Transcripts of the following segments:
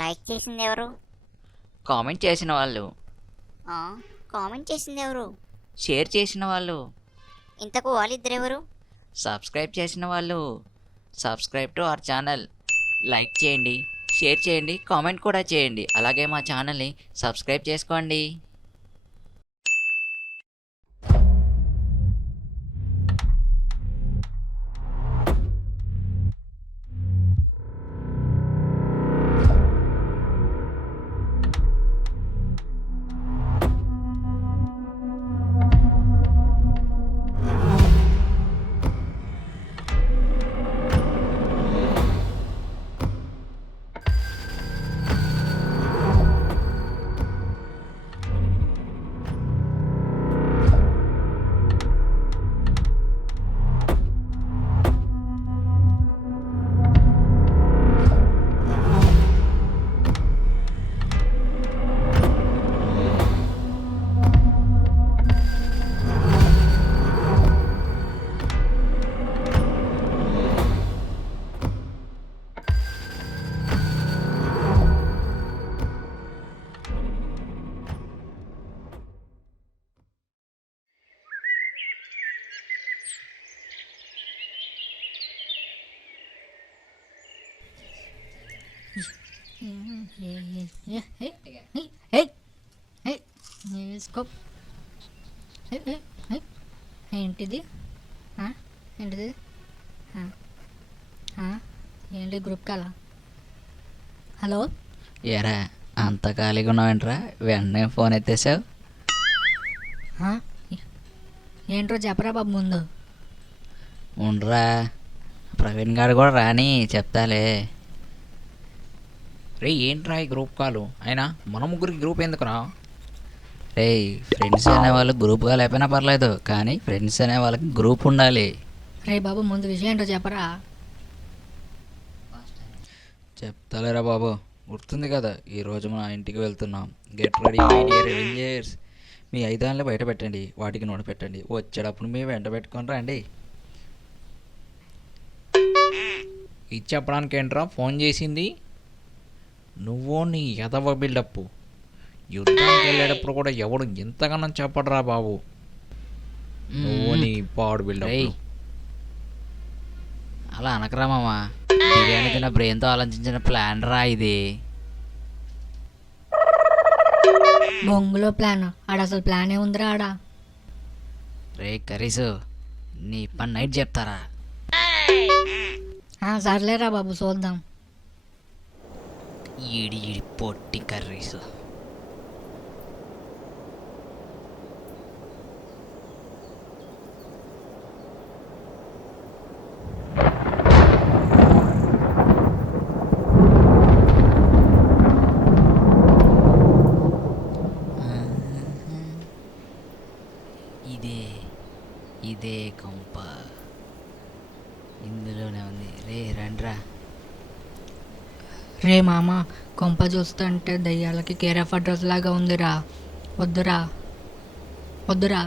Like చేసింది ఎవరు? Comment చేసిన వాళ్ళు. ఆ, కామెంట్ చేసింది ఎవరు? షేర్ చేసిన వాళ్ళు. ఇంతకు వాళ్ళిద్దరెవరు? సబ్స్క్రైబ్ చేసిన వాళ్ళు. Subscribe to our channel. Like చేయండి, షేర్ చేయండి, కామెంట్ కూడా చేయండి. అలాగే మా ఛానల్ని సబ్స్క్రైబ్ చేసుకోండి. ఏంటిది? ఏంటిది? ఏంటి గ్రూప్ కాలా? హలో, ఎరా అంత ఖాళీగా ఉన్నావేంట్రా? వెంటనే ఫోన్ ఎత్తేసావు. ఏంట్రో చెప్పరా బాబు ముందు. ఉండరా, ప్రవీణ్ గారు కూడా రాని చెప్తాలే. రే ఏంట్రా ఈ గ్రూప్ కాలు అయినా మన ముగ్గురికి గ్రూప్ ఎందుకురా? రే, ఫ్రెండ్స్ అనేవాళ్ళు గ్రూప్గా లేకపోయినా పర్లేదు, కానీ ఫ్రెండ్స్ అనే వాళ్ళకి గ్రూప్ ఉండాలి. రే బాబు ముందు విషయం ఏంటో చెప్పరా. చెప్తాలేరా బాబు, గుర్తుంది కదా ఈరోజు మన ఇంటికి వెళ్తున్నాం. Get ready my dear avengers. మీ ఐదాన్లు బయట పెట్టండి, వాటికి నూనె పెట్టండి, వచ్చేటప్పుడు మీ వెంట పెట్టుకొని రండి. ఇది చెప్పడానికి ఏంట్రా ఫోన్ చేసింది? నువ్వు నీ ఎదవ బిల్డప్. యుద్ధానికి వెళ్ళేటప్పుడు కూడా ఎవడు ఎంతగానో చెప్పడరా బాబు. నువ్వు నీ పాడు బిల్డప్. రేయ్, అలా అనకరా మామా. బిర్యానీ తిన్న బ్రెయిన్తో ఆలోచించిన ప్లాన్ రా ఇది. బొంగులో ప్లాన్ ఆడ, అసలు ప్లాన్ ఏముందిరా ఆడ? రే కర్రీసు, నీ పని నైట్ చెప్తారా? సర్లేరా బాబు చూద్దాం. ఈడి పొట్టి కర్రీసు. ఇదే ఇదే కొంప, ఇందులోనే ఉంది. రే రండ్రా. రే మామ, కొంప చూస్తుంటే దయ్యాలకి కేర్ ఆఫ్ అడ్రస్ లాగా ఉందిరా. వద్దురా వద్దురా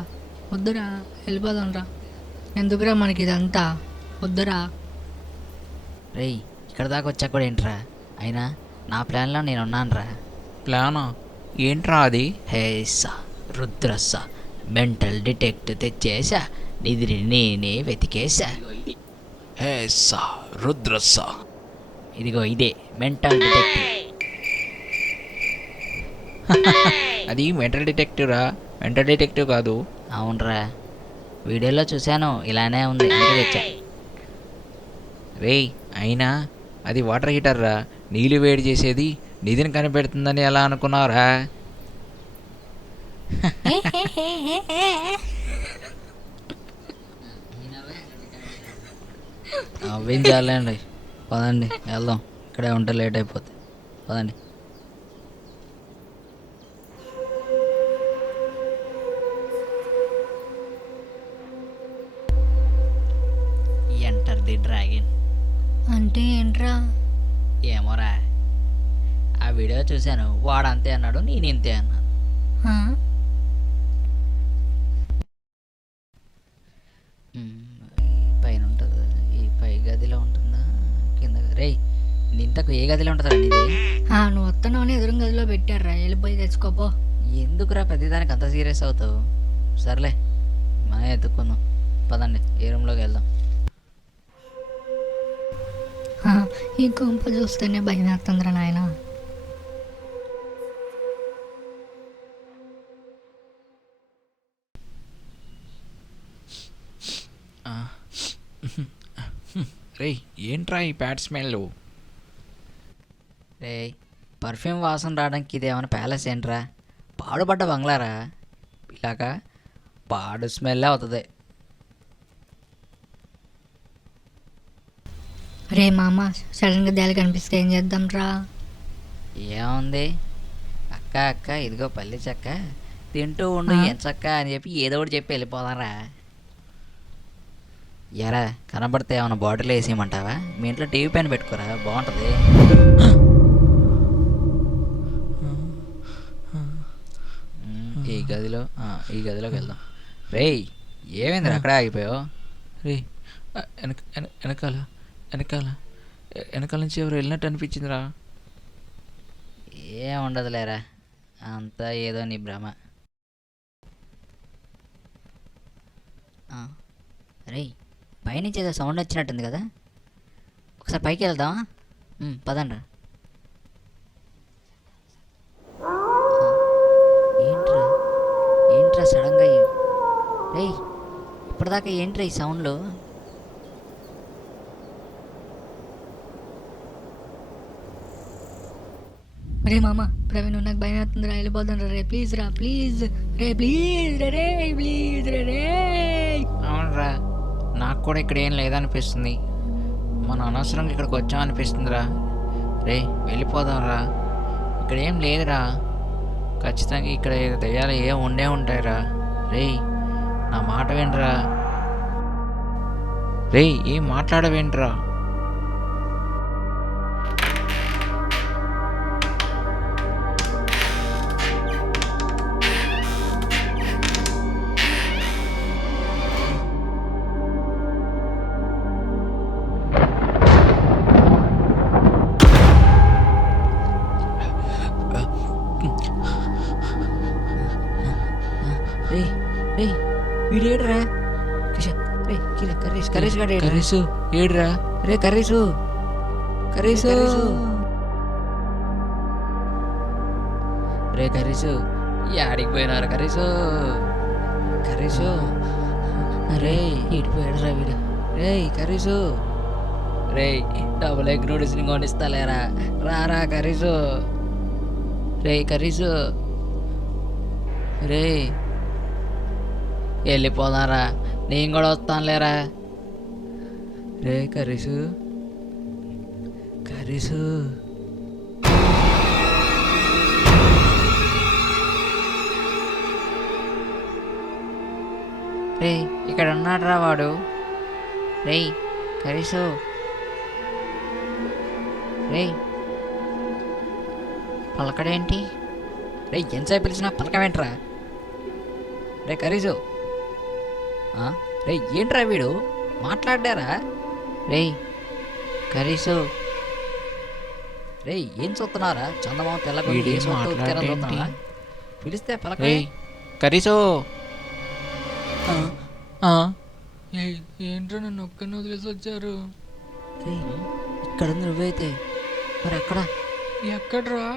వద్దురా, వెళ్ళిపోదాం రా. ఎందుకురా మనకి ఇదంతా? వద్దురా. రేయ్, ఇక్కడ దాకా వచ్చాక కూడా ఏంట్రా? అయినా నా ప్లాన్లో నేను ఉన్నానురా. ప్లానా? ఏంట్రా అది? హేసా రుద్రస మెంటల్ డిటెక్ట్ తెచ్చేసా, నిధిని నేనే వెతికేసా. హే సా రుద్రస. ఇదిగో ఇదే మెంటల్ డిటెక్టివ్. అది మెంటల్ డిటెక్టివ్ రా, మెంటల్ డిటెక్టివ్ కాదు. అవునరా, వీడియోలో చూశాను, ఇలానే ఉంది, అందుకే తెచ్చా. రేయ్ అయినా అది వాటర్ హీటర్ రా, నీళ్ళు వేడి చేసేది. నిధిని కనిపెడుతుందని ఎలా అనుకున్నావురా? అవేం చాలండి, పదండి వెళ్దాం. ఇక్కడే ఉంటే లేట్ అయిపోతుంది, పదండి. Enter the dragon. అంటే ఏంట్రా? ఏమోరా, ఆ వీడియో చూశాను, వాడు అంతే అన్నాడు, నేను ఇంతే అన్నాను. పైన ఉంటుంది, ఈ పై గదిలో ఉంటుందా కింద? రేయ్, ఇంతకు ఏ గదిలో ఉంటుందండి ఇది? నువ్వు వస్తున్నావు అని ఎదురు గదిలో పెట్టారా, వెళ్ళిపోయి తెచ్చుకోపో. ఎందుకురా ప్రతిదానికి అంత సీరియస్ అవుతావు? సర్లే మనం ఎత్తుకుందాం, పదండి ఏ రూమ్లోకి వెళ్దాం. ఈ కొంప చూస్తేనే భయం వేస్తుందిరా నాయన. రే ఏంట్రా ఈ ప్యాడ్ స్మెల్? రే పర్ఫ్యూమ్ వాసన రావడానికి ఇదేమైనా ప్యాలెస్ ఏంట్రా? పాడుపడ్డ బంగ్లారా, ఇలాగా పాడు స్మెల్ అవుతుంది. రే మామ, సడన్గా దేలు కనిపిస్తే ఏం చేద్దాం రా? ఏముంది అక్క అక్క ఇదిగో పల్లి చెక్క తింటూ ఉండు ఏం చక్క అని చెప్పి ఏదో ఒకటి చెప్పి వెళ్ళిపోదారా. ఎరా కనబడితే ఏమైనా బాటిల్ వేసేయమంటావా? మీ ఇంట్లో టీవీ పైన పెట్టుకోరా, బాగుంటుంది. ఈ గదిలోకి వెళ్దాం. రేయ్ ఏమైంది అక్కడే ఆగిపోయావు? రే వెనకాల వెనకాల వెనకాల నుంచి ఎవరు వెళ్ళినట్టు అనిపించిందిరా. ఏం ఉండదులేరా, అంతా ఏదో నీ భ్రమ. రేయ్ పైనుంచి ఏదో సౌండ్ వచ్చినట్టుంది కదా, ఒకసారి పైకి వెళ్దామా? పదండ్రా. ఏంట్రా ఏంట్రా సడన్గా రేయ్ ఇప్పటిదాకా ఏంట్రా ఈ సౌండ్లు? రే మామ, ప్రవీణ్ నాకు భయం వేస్తుంది రా, వెళ్ళిపోతాను రా. రే ప్లీజ్ రా, ప్లీజ్ రే, ప్లీజ్ రే, ప్లీజ్ రే. అవునరా, నాకు కూడా ఇక్కడ ఏం లేదనిపిస్తుంది. మన అనవసరంగా ఇక్కడికి వచ్చామనిపిస్తుందిరా. రే వెళ్ళిపోదాంరా, ఇక్కడ ఏం లేదురా. ఖచ్చితంగా ఇక్కడ దయ్యాలు ఏం ఉండే ఉంటాయిరా. రే నా మాట వినరా. రే ఏం మాట్లాడవేంట్రా? రే రే వీడేడ్రా? రే కర్రీస్ కర్రీస్ గడ కర్రీసు ఏడ్రా? రే కర్రీసు కర్రీసు రే కర్రీసు యాడికి పోయినారు కర్రీసు? కర్రీసు రే ఇడిపోయాడురా వీడు. రే కర్రీసు రే డబుల్ ఎగ్ నూడిల్స్ని కొనిస్తాలేరా, రారా కర్రీసు. రే కర్రీసు రే వెళ్ళిపోదారా, నేను కూడా వస్తాను లేరా. రే కర్రీసు కర్రీసు రే ఇక్కడ ఉన్నాడు రా వాడు. రే కర్రీసు రే పలకడేంటి? రే ఎంతసేపు పిలిచినా పలకమేంట్రా? రే కర్రీసు రే ఏంట్రా వీడు మాట్లాడారా? రే కర్రీసు రే ఏం చూస్తున్నారా? చందమామ తెల్లగా పిలిస్తే పలక. రే కర్రీసు ఏంట్రా నన్ను ఒక్కరిని వదిలేసి వచ్చారు? ఇక్కడ నువ్వైతే మరి అక్కడ ఎక్కడ్రా?